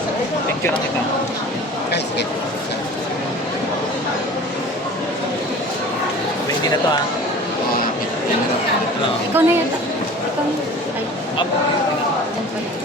ka. Picture lang kita. Guys, sige. Ready na to ha. Yan na lang. Oo. Ikaw na yata. Ikaw na. Ay, Up. dyan pala.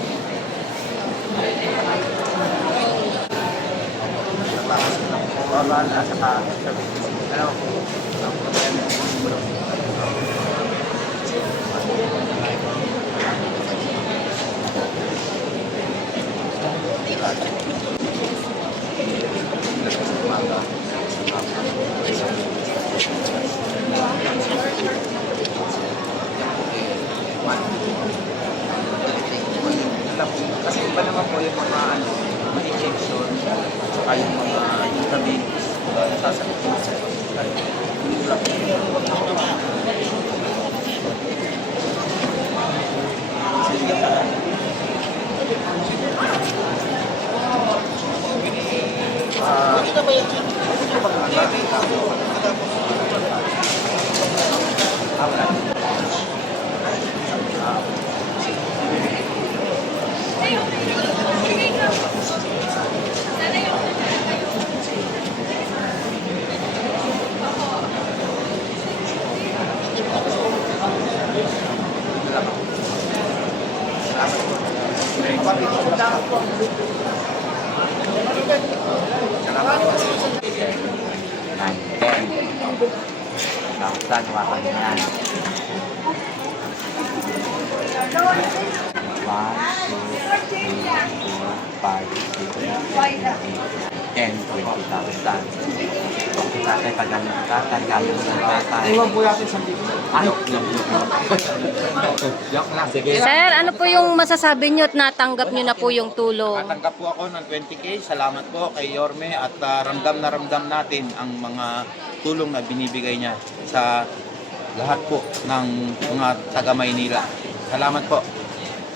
Kasi iba naman po yung mga mga injection at saka yung mga vitamins nasasagot po sa Saan wakan yan? 1, 2, 3, 4, 5, 6, 7, 8, 10, 20,000. Tatay, pag ano ka, tatay, mo ng tatay. Iwan po natin sa video. Ano? Joke lang, sige. Sir, ano po yung masasabi nyo at natanggap nyo na po yung tulong? Natanggap po ako ng 20K. Salamat po kay Yorme at ramdam na ramdam natin ang mga tulong na binibigay niya sa lahat po ng mga taga Maynila. Salamat po.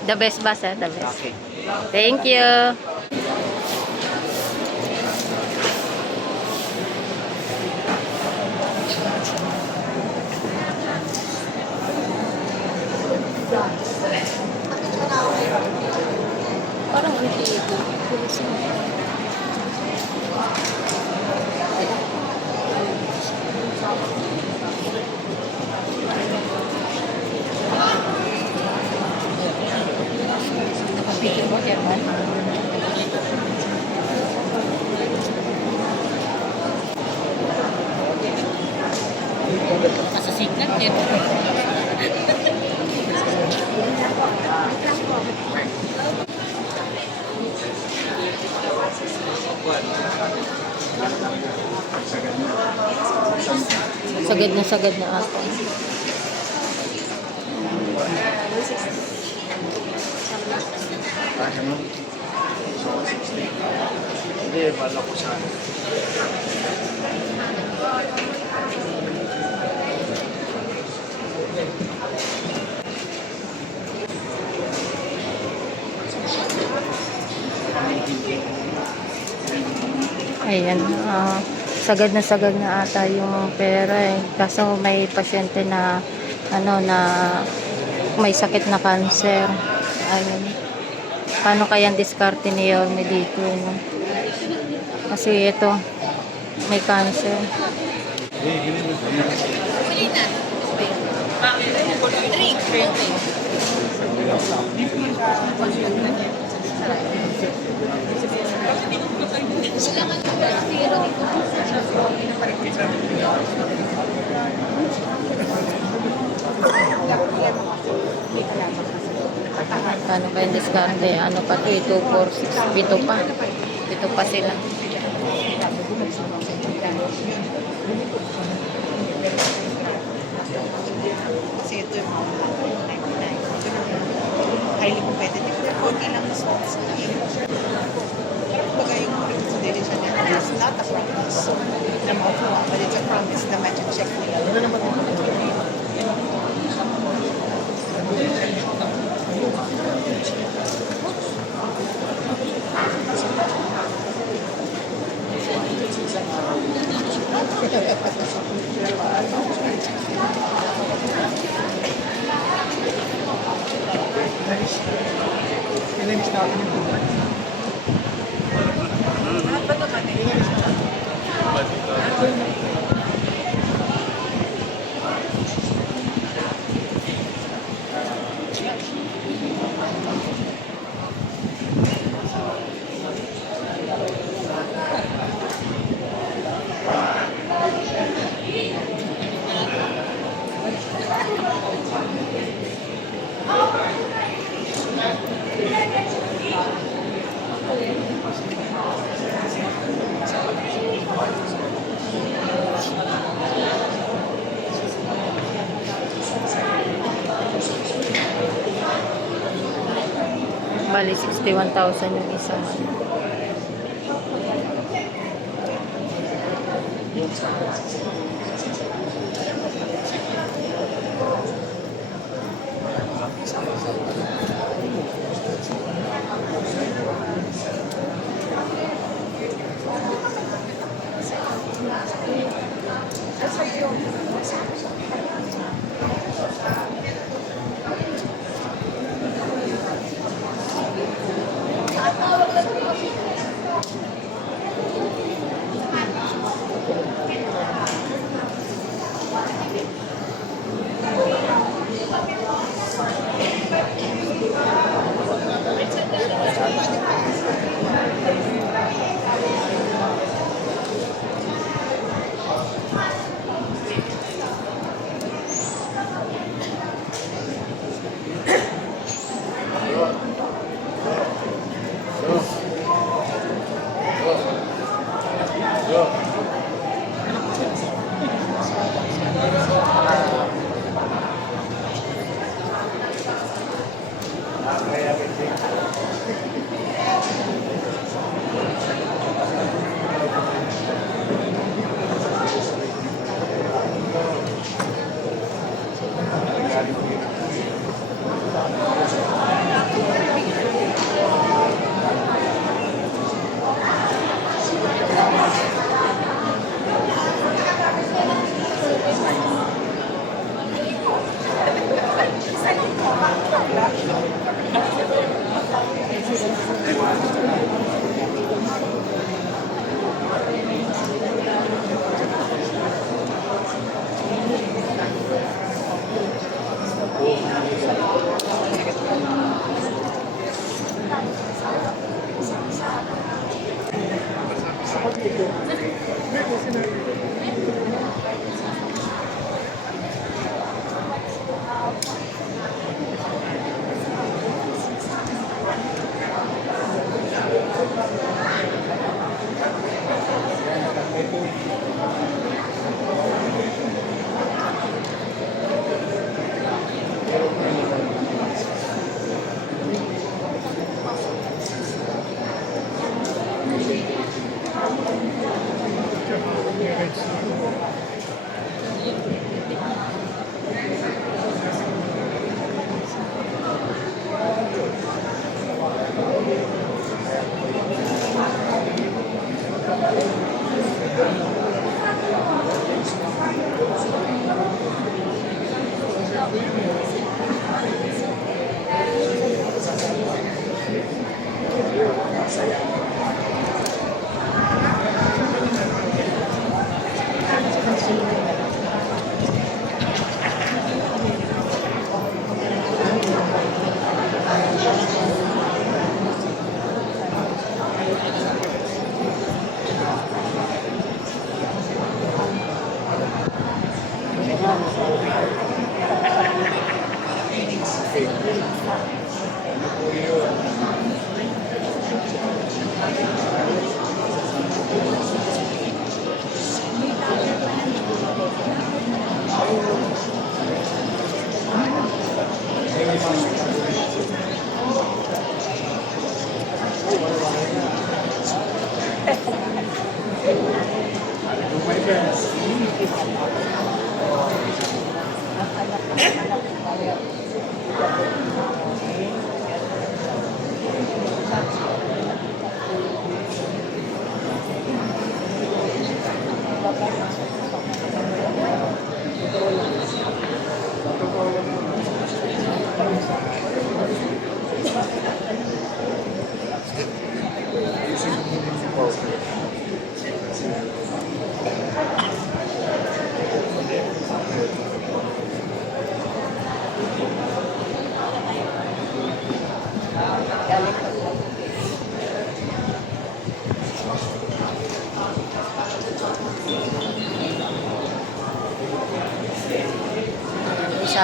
The best ba, sir? The best. Okay. Thank you. Parang hindi ito. Nakapigil mo, German. Nasa signal, German. Sagad na ata. Hindi, bala ko sa Ayan, sagad na ata yung pera eh. Kaso may pasyente na na may sakit na cancer. Ayun. Paano kaya ang diskarte ni Yorme dito, no? Kasi ito, may cancer. Paano kaya diskarte? Ano pa ito? 2, 4, 6, 7 pa. 7 pa sila. Kasi ito yung mga 99. Highly competitive. Pero konti lang na slots. Kumbaga yung recommendation niya is not a promise na makuha, but it's a promise na medyo check nila. Nilinis natin yung buhay. Bali, 61,000 yung isa.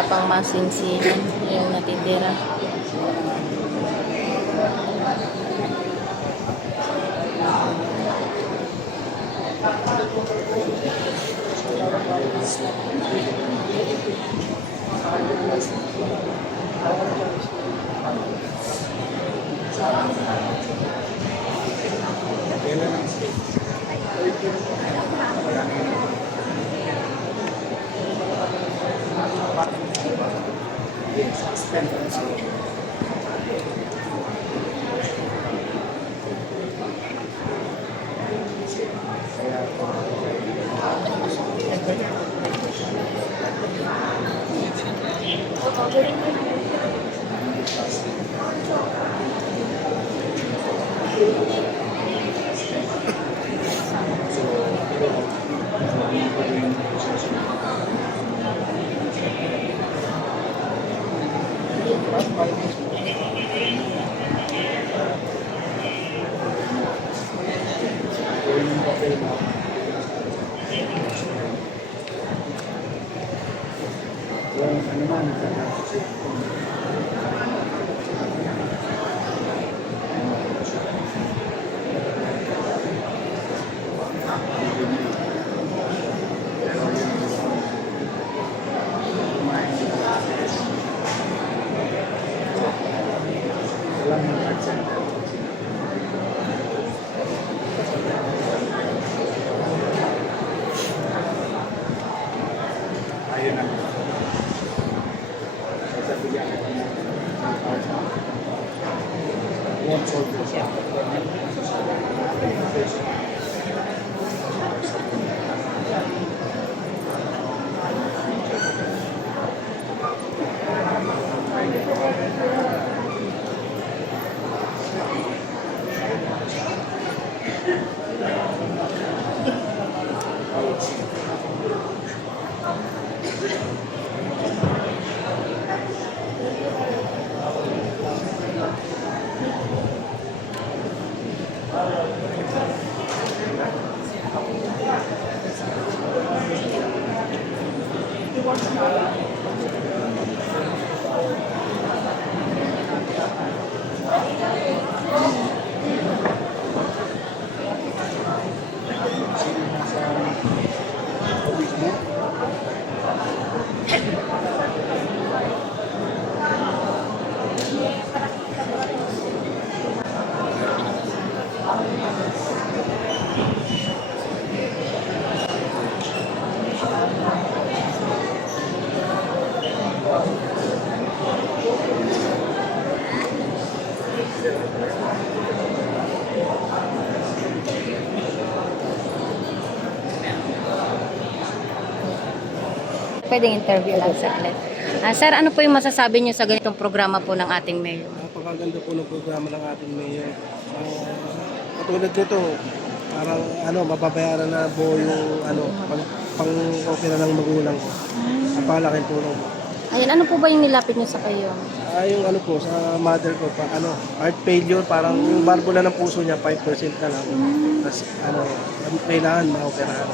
wala pang masinsinan. Yung natitira. Pwedeng interview lang saglit. Sir, ano po yung masasabi niyo sa ganitong programa po ng ating mayor? Napakaganda po ng programa ng ating mayor. Katulad nito, parang mababayaran na po yung pang-opera ng magulang ko. Napakalaking tulong po. Ayan, ano po ba yung nilapit niyo sa kayo? Yung sa mother ko, heart failure, parang yung barbula ng puso niya, 5% na lang. Tapos, kailangan ma-operahan.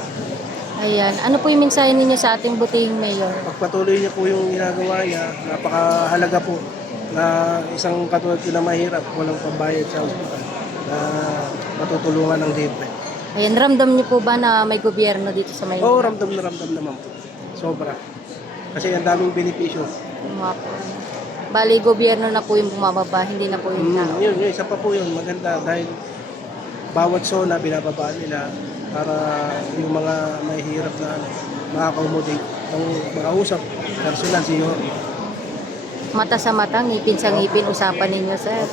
Ayan, ano po yung mensahe ninyo sa ating butihing mayor? Pagpatuloy niya po yung ginagawa niya, napakahalaga po na isang katulad ko na mahirap, walang pambayad sa ospital, na matutulungan ng libre. Ayan, ramdam niyo po ba na may gobyerno dito sa Maynila? Oo, ramdam naman po. Sobra. Kasi ang daming benepisyo. Mga po. Bali, gobyerno na po yung bumababa, hindi na po yung tao. Yun, isa pa po yun, maganda dahil bawat zona binababaan nila para yung mga mahihirap na maka-accommodate ang makausap, personal siyo. Mata sa mata, ngipin sa ngipin, usapan ninyo, sir.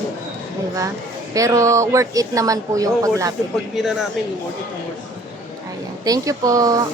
Diba? Pero worth it naman po yung Worth it paglapit. yung pagpira namin, worth it. Ayan. Thank you po.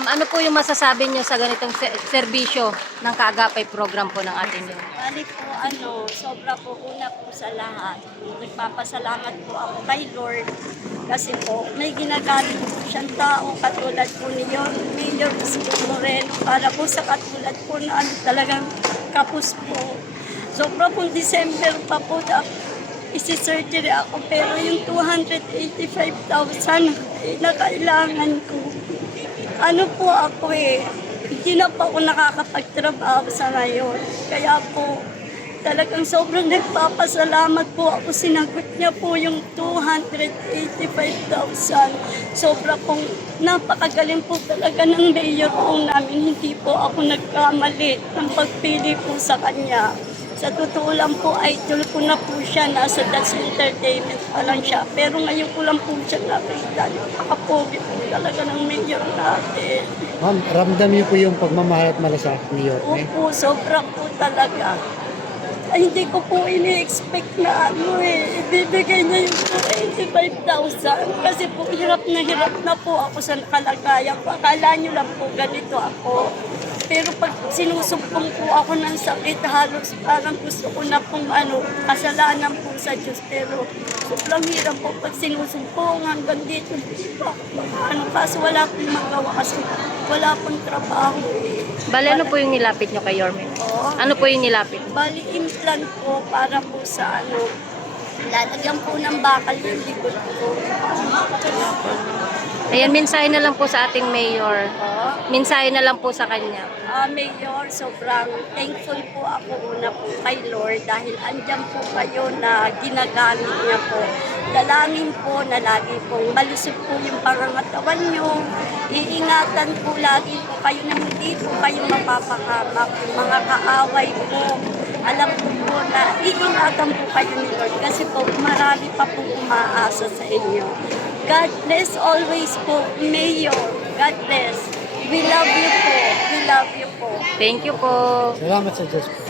ma'am, ano po yung masasabi nyo sa ganitong serbisyo ng kaagapay program po ng ating yun? Bali po, sobra po una po sa lahat. Nagpapasalamat po ako kay Lord kasi po may ginagamit po siyang tao katulad po ni Mayor Isko Moreno para po sa katulad po na talagang kapus po. Sobra pong December pa po isi-surgery ako pero yung 285,000 na kailangan ko. Ano po ako hindi na po ako nakakapagtrabaho sa ngayon. Kaya po, talagang sobrang nagpapasalamat po ako. Sinagot niya po yung 285,000. Sobra pong napakagaling po talaga ng mayor po namin. Hindi po ako nagkamali ng pagpili po sa kanya. Sa totoo lang po, idol ko na po siya. Nasa That's Entertainment pa lang siya. Pero ngayon ko lang po siya nakita. Napakapogi po talaga ng mayor natin. Ma'am, ramdam niyo po yung pagmamahal at malasakit ni Yorme? Opo, sobra po talaga. Ay, hindi ko po ini-expect na ibibigay niya yung 85,000. Kasi po, hirap na po ako sa kalagayan ko. Akala niyo lang po ganito ako. Pero pag sinusumpong po ako ng sakit, halos parang gusto ko na pong kasalanan po sa Diyos. Pero sobrang hirap po pag sinusumpong hanggang dito. Kaso wala pong magawa kasi wala pong trabaho. Bale, ano po yung nilapit nyo kay Yorme? Ano po yung nilapit? Bali, implant po para po sa lalagyan po ng bakal yung likod ko. Ayan, mensahe na lang po sa ating mayor. Mensahe na lang po sa kanya. Mayor, sobrang thankful po ako una po kay Lord dahil andyan po kayo na ginagamit niya po. Dalangin po na lagi pong malusog po yung pangangatawan nyo. Iingatan po lagi po kayo na hindi po kayo mapapahamak. Yung mga kaaway po, alam ko po na iingatan po kayo ni Lord kasi po marami pa po umaasa sa inyo. God bless always po, Mayor. God bless. We love you po. We love you po. Thank you po. Salamat sa Diyos po.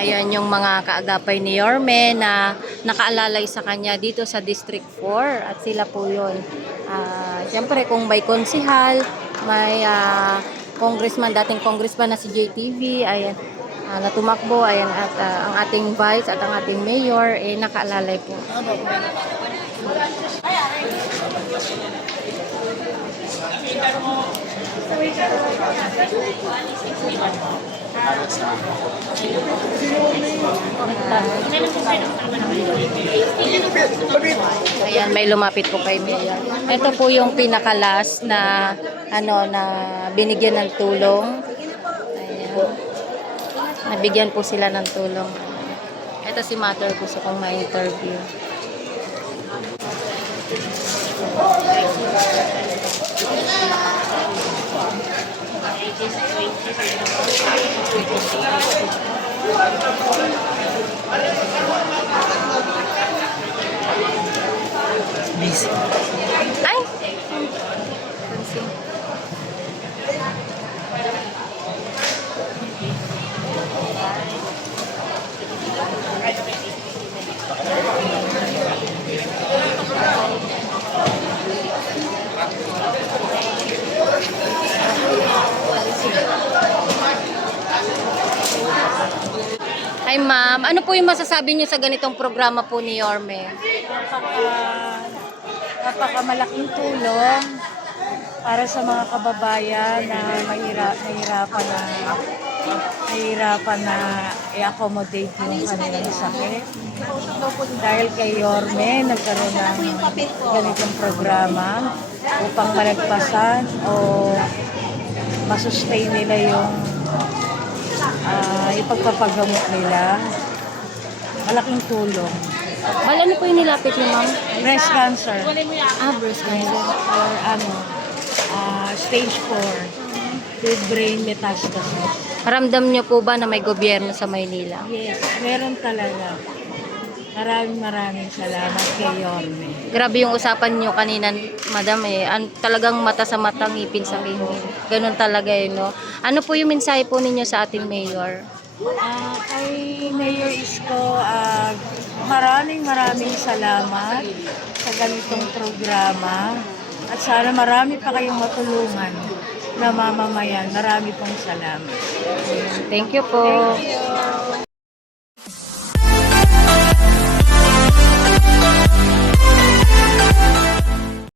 Ayan yung mga kaagapay ni Yorme na nakaalalay sa kanya dito sa District 4 at sila po yun. Siyempre kung may konsihal, may dating congressman na si JTV, ayan, na tumakbo, ayan, at ang ating vice at ang ating mayor, nakaalalay po. Ayan, may lumapit po kay Mayor. Ito po yung pinakalas na na binigyan ng tulong. Ayan. Nabigyan po sila ng tulong. Ito si Mother, gusto kong ma-interview. Ay! Hi ma'am, ano po yung masasabi niyo sa ganitong programa po ni Yorme? Napakamalaking tulong para sa mga kababayan na mahirapan na i-accommodate yung kanilang sakit. Dahil kay Yorme, nagkaroon ng ganitong programa upang malagpasan o masustain nila yung ipagpapagamot nila. Malaking tulong. Bale, ano po yung nilapit niyo ma'am? Breast cancer. Breast cancer. Or stage 4 with brain metastasis. Ramdam niyo po ba na may gobyerno sa Maynila? Yes, meron talaga. Maraming salamat kay Yorme. Grabe yung usapan niyo kanina, madam talagang mata sa mata, ngipin sa ngipin. Ganun talaga no. Ano po yung mensahe po ninyo sa ating mayor? Kay Mayor Isko, maraming salamat sa ganitong programa. At sana marami pa kayong matulungan na mamamayan. Marami pong salamat. Thank you po. Thank you.